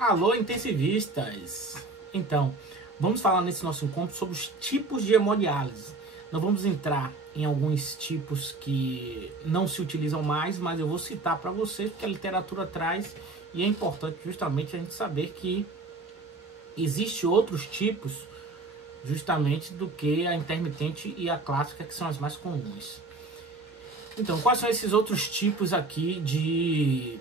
Alô, intensivistas! Então, vamos falar nesse nosso encontro sobre os tipos de hemodiálise. Nós vamos entrar em alguns tipos que não se utilizam mais, mas eu vou citar para vocês porque a literatura traz e é importante justamente a gente saber que existe outros tipos justamente do que a intermitente e a clássica, que são as mais comuns. Então, quais são esses outros tipos aqui de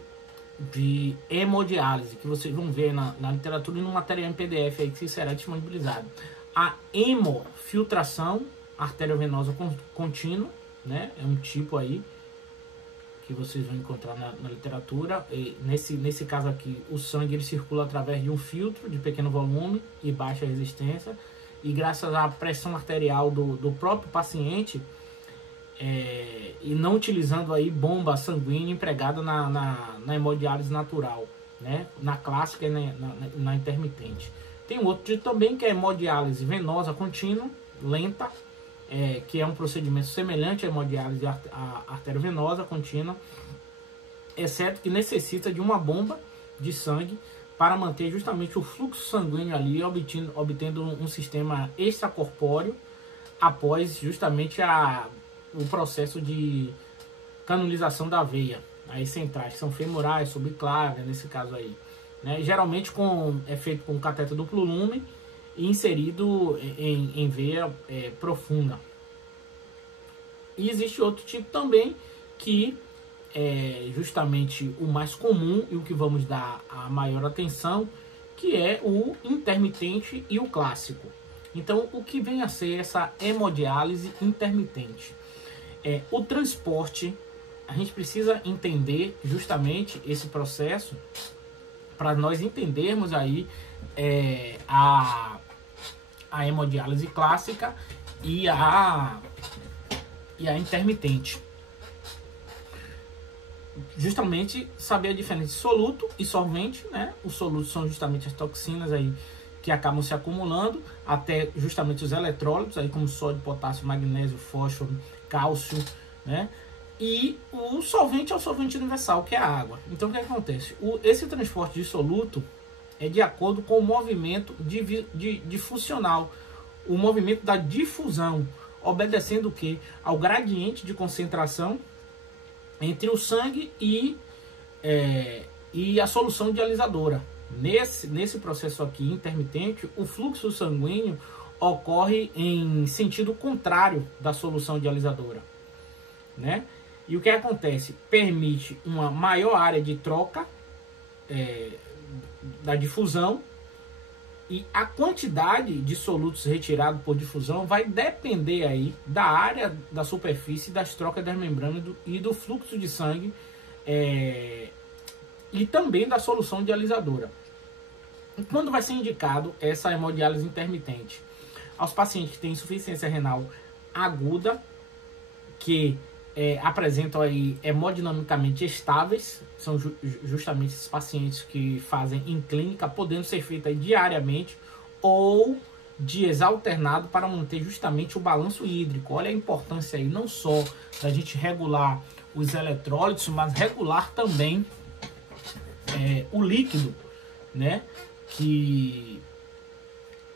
hemodiálise que vocês vão ver na literatura e no material em PDF aí que será disponibilizado? A hemofiltração arteriovenosa contínua, né? É um tipo aí que vocês vão encontrar na literatura. E nesse caso aqui, o sangue ele circula através de um filtro de pequeno volume e baixa resistência, e graças à pressão arterial do próprio paciente, e não utilizando aí bomba sanguínea empregada na hemodiálise natural, né? Na clássica e na intermitente. Tem um outro tipo também, que é a hemodiálise venosa contínua, lenta, que é um procedimento semelhante à hemodiálise arteriovenosa contínua, exceto que necessita de uma bomba de sangue para manter justamente o fluxo sanguíneo ali, obtendo um sistema extracorpóreo após justamente o processo de canalização da veia, as centrais, que são femorais, subclávia, nesse caso aí, né? Geralmente é feito com cateter duplo lume e inserido em veia profunda. E existe outro tipo também, que é justamente o mais comum e o que vamos dar a maior atenção, que é o intermitente e o clássico. Então, o que vem a ser essa hemodiálise intermitente? O transporte, a gente precisa entender justamente esse processo para nós entendermos aí a hemodiálise clássica e a intermitente. Justamente saber a diferença de soluto e solvente, né? Os solutos são justamente as toxinas aí que acabam se acumulando até justamente os eletrólitos, aí como sódio, potássio, magnésio, fósforo, cálcio, né? E o solvente é o solvente universal, que é a água. Então o que acontece? Esse transporte de soluto é de acordo com o movimento difusional, o movimento da difusão, obedecendo o quê? Ao gradiente de concentração entre o sangue e a solução dialisadora. Nesse processo aqui intermitente, o fluxo sanguíneo ocorre em sentido contrário da solução dialisadora, né? E o que acontece? Permite uma maior área de troca da difusão, e a quantidade de solutos retirados por difusão vai depender aí da área da superfície, das trocas das membranas e do fluxo de sangue, e também da solução dialisadora. Quando vai ser indicado essa hemodiálise intermitente? Aos pacientes que têm insuficiência renal aguda, que apresentam aí hemodinamicamente estáveis, são justamente esses pacientes que fazem em clínica, podendo ser feito aí diariamente ou dias alternado para manter justamente o balanço hídrico. Olha a importância aí, não só da gente regular os eletrólitos, mas regular também o líquido, né? Que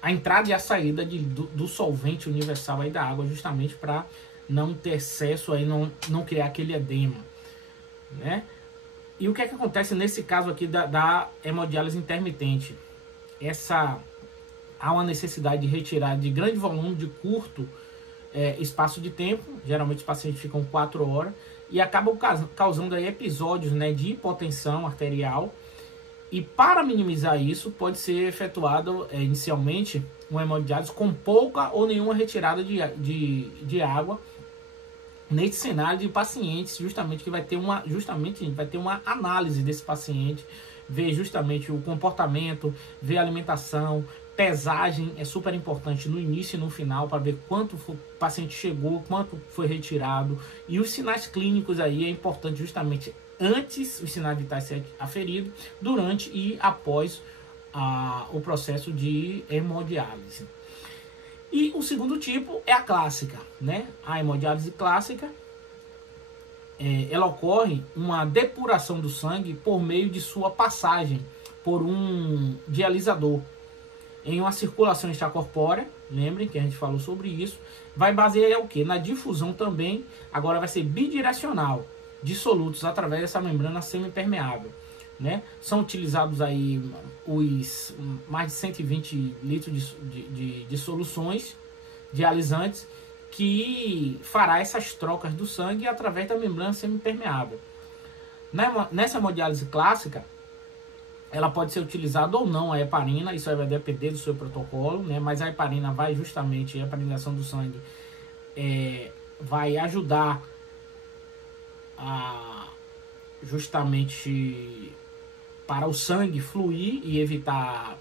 a entrada e a saída do solvente universal aí da água, justamente para não ter excesso aí, não criar aquele edema, né? E o que é que acontece nesse caso aqui da hemodiálise intermitente? Há uma necessidade de retirar de grande volume de curto espaço de tempo. Geralmente os pacientes ficam 4 horas e acabam causando aí episódios, né, de hipotensão arterial. E para minimizar isso, pode ser efetuado inicialmente uma hemodiálise com pouca ou nenhuma retirada de água, nesse cenário de pacientes, justamente que vai ter uma análise desse paciente, ver justamente o comportamento, ver a alimentação, pesagem é super importante no início e no final para ver quanto o paciente chegou, quanto foi retirado, e os sinais clínicos aí é importante justamente antes os sinais vitais ser aferidos, durante e após o processo de hemodiálise. E o segundo tipo é a clássica, né? A hemodiálise clássica, ela ocorre uma depuração do sangue por meio de sua passagem por um dialisador em uma circulação extracorpórea. Lembrem que a gente falou sobre isso. Vai basear o que? Na difusão também. Agora vai ser bidirecional de solutos através dessa membrana semipermeável, né? São utilizados aí os mais de 120 litros de soluções dialisantes, que fará essas trocas do sangue através da membrana semipermeável. Nessa hemodiálise clássica, ela pode ser utilizada ou não a heparina, isso vai depender do seu protocolo, né? Mas a heparina vai justamente, a heparinização do sangue vai ajudar justamente para o sangue fluir e evitar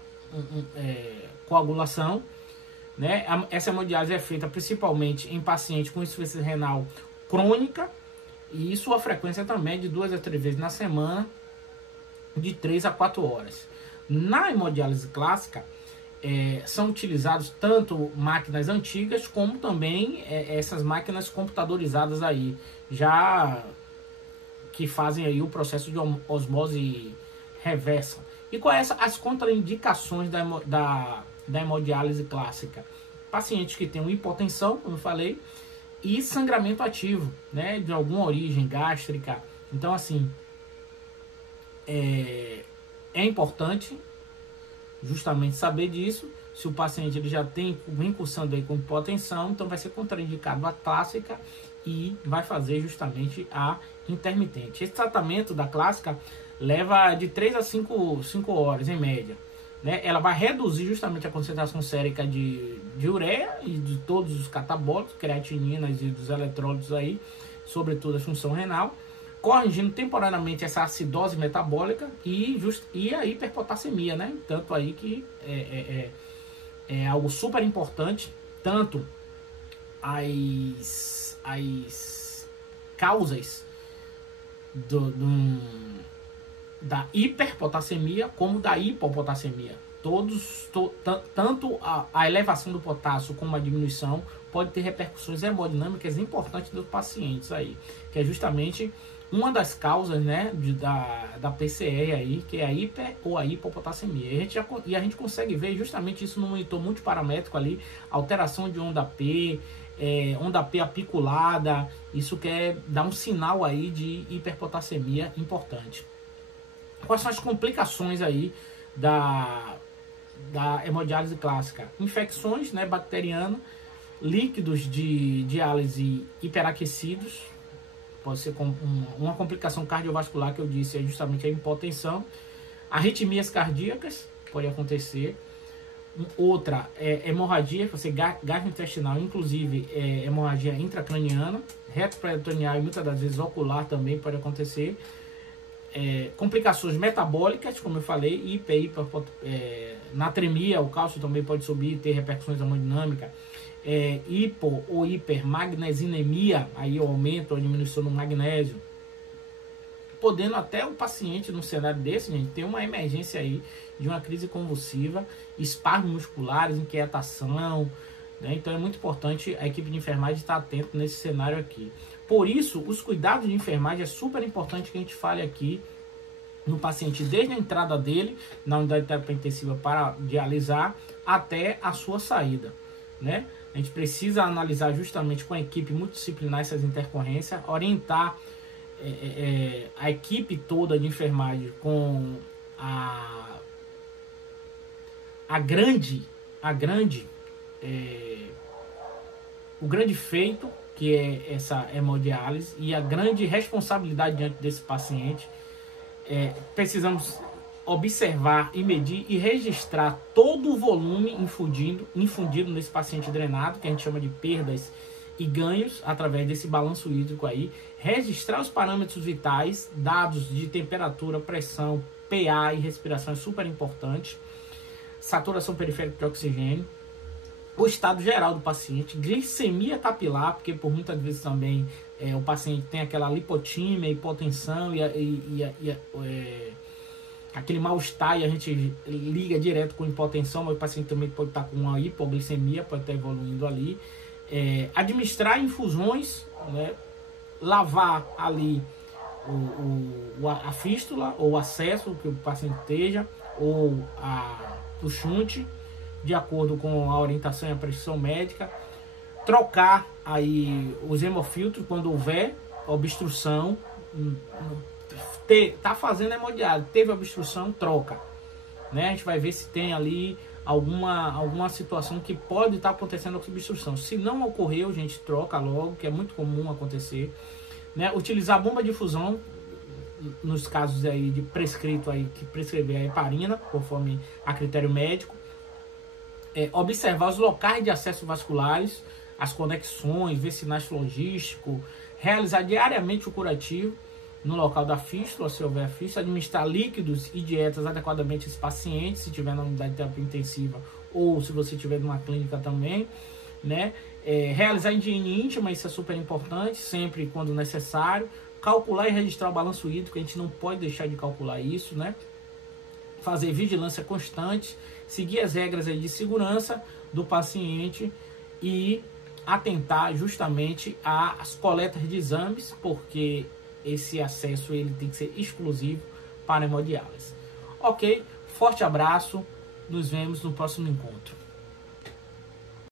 coagulação, né? Essa hemodiálise é feita principalmente em pacientes com insuficiência renal crônica, e sua frequência também é de 2 a 3 vezes na semana, de 3 a 4 horas. Na hemodiálise clássica, são utilizados tanto máquinas antigas como também essas máquinas computadorizadas aí, já que fazem aí o processo de osmose reversa. E quais são as contraindicações da hemodiálise clássica? Pacientes que têm hipotensão, como eu falei, e sangramento ativo, né, de alguma origem gástrica. Então, assim, é importante justamente saber disso. Se o paciente ele já vem cursando aí com hipotensão, então vai ser contraindicado a clássica e vai fazer justamente a intermitente. Esse tratamento da clássica leva de 3 a 5 horas em média, né? Ela vai reduzir justamente a concentração sérica de ureia e de todos os catabólicos, creatininas e dos eletrólitos aí, sobretudo a função renal, corrigindo temporariamente essa acidose metabólica e a hiperpotassemia, né? Tanto aí que é algo super importante, tanto as causas da hiperpotassemia como da hipopotassemia. Tanto a elevação do potássio como a diminuição pode ter repercussões hemodinâmicas importantes dos pacientes aí, que é justamente uma das causas, né, da PCE aí, que é a hiper ou a hipopotassemia. E a gente consegue ver justamente isso no monitor multiparamétrico ali, alteração de onda P, onda P apiculada. Isso quer dar um sinal aí de hiperpotassemia importante. Quais são as complicações aí da hemodiálise clássica? Infecções, né, bacterianas, líquidos de diálise hiperaquecidos, pode ser uma complicação cardiovascular que eu disse, é justamente a hipotensão. Arritmias cardíacas, pode acontecer. Outra é hemorragia, gastrointestinal, inclusive hemorragia intracraniana, retroperitoneal e muitas das vezes ocular também pode acontecer. Complicações metabólicas, como eu falei, natremia, o cálcio também pode subir e ter repercussões hemodinâmicas. Hipo ou hipermagnesinemia, aí o aumento ou diminuição do magnésio, podendo até o paciente num cenário desse, gente, ter uma emergência aí de uma crise convulsiva, espasmos musculares, inquietação, né? Então é muito importante a equipe de enfermagem estar atento nesse cenário aqui. Por isso, os cuidados de enfermagem é super importante que a gente fale aqui no paciente, desde a entrada dele na unidade de terapia intensiva para dialisar até a sua saída, né? A gente precisa analisar justamente com a equipe multidisciplinar essas intercorrências, orientar a equipe toda de enfermagem com o grande feito que é essa hemodiálise e a grande responsabilidade diante desse paciente. Precisamos observar e medir e registrar todo o volume infundido nesse paciente drenado, que a gente chama de perdas e ganhos, através desse balanço hídrico aí. Registrar os parâmetros vitais, dados de temperatura, pressão, PA e respiração é super importante. Saturação periférica de oxigênio. O estado geral do paciente, glicemia capilar, porque por muitas vezes também o paciente tem aquela lipotímia, hipotensão e aquele mal-estar, e a gente liga direto com hipotensão, mas o paciente também pode estar com uma hipoglicemia, pode estar evoluindo ali. Administrar infusões, né? Lavar ali a fístula ou o acesso que o paciente esteja, ou o shunte, de acordo com a orientação e a prescrição médica. Trocar aí os hemofiltros quando houver obstrução. Tá fazendo hemodiálise, teve obstrução, troca, né? A gente vai ver se tem ali alguma situação que pode estar acontecendo com obstrução. Se não ocorreu, a gente troca logo, que é muito comum acontecer, né? Utilizar bomba de infusão nos casos aí de prescrito aí, que prescrever a heparina, conforme a critério médico. Observar os locais de acesso vasculares, as conexões, ver sinais flogísticos, realizar diariamente o curativo no local da fístula, se houver fístula, administrar líquidos e dietas adequadamente aos pacientes, se tiver na unidade de terapia intensiva ou se você tiver numa clínica também, né? Realizar higiene íntima, isso é super importante, sempre quando necessário. Calcular e registrar o balanço hídrico, a gente não pode deixar de calcular isso, né? Fazer vigilância constante, seguir as regras aí de segurança do paciente e atentar justamente às coletas de exames, porque esse acesso ele tem que ser exclusivo para a hemodiálise. Ok? Forte abraço, nos vemos no próximo encontro.